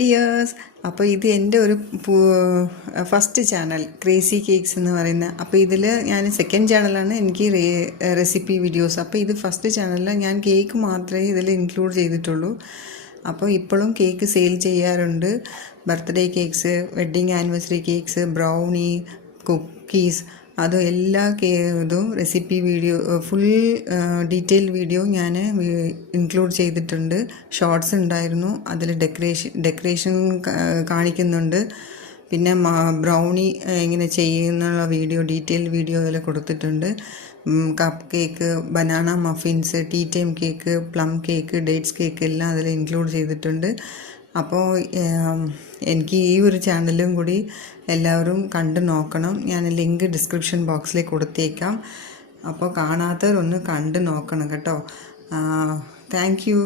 Dears, അപ്പോൾ ഇത് എൻ്റെ ഒരു ഫസ്റ്റ് ചാനൽ ക്രേസി കേക്ക്സ് എന്ന് പറയുന്ന. അപ്പോൾ ഇതിൽ ഞാൻ സെക്കൻഡ് ചാനലാണ് എനിക്ക് റെസിപ്പി വീഡിയോസ്. അപ്പോൾ ഇത് ഫസ്റ്റ് ചാനലിൽ ഞാൻ കേക്ക് മാത്രമേ ഇതിൽ ഇൻക്ലൂഡ് ചെയ്തിട്ടുള്ളൂ. അപ്പോൾ ഇപ്പോഴും കേക്ക് സെയിൽ ചെയ്യാറുണ്ട്. Birthday cakes, wedding anniversary cakes, brownie, cookies, അത് എല്ലാ ഇതും recipe video full detail video ഞാൻ ഇൻക്ലൂഡ് ചെയ്തിട്ടുണ്ട്. ഷോർട്സ് ഉണ്ടായിരുന്നു, അതിൽ ഡെക്കറേഷൻ കാണിക്കുന്നുണ്ട്. പിന്നെ ബ്രൗണി എങ്ങനെ ചെയ്യുന്നുള്ള വീഡിയോ, ഡീറ്റെയിൽ വീഡിയോ അതിൽ കൊടുത്തിട്ടുണ്ട്. Cup cake, banana muffins, tea time cake, plum cake, dates cake എല്ലാം അതിൽ ഇൻക്ലൂഡ് ചെയ്തിട്ടുണ്ട്. അപ്പോൾ എനിക്ക് ഈ ഒരു ചാനലും കൂടി എല്ലാവരും കണ്ടു നോക്കണം. ഞാൻ ലിങ്ക് ഡിസ്ക്രിപ്ഷൻ ബോക്സിൽ കൊടുത്തേക്കാം. അപ്പോൾ കാണാത്തവരൊന്ന് കണ്ടു നോക്കണം കേട്ടോ. Thank you.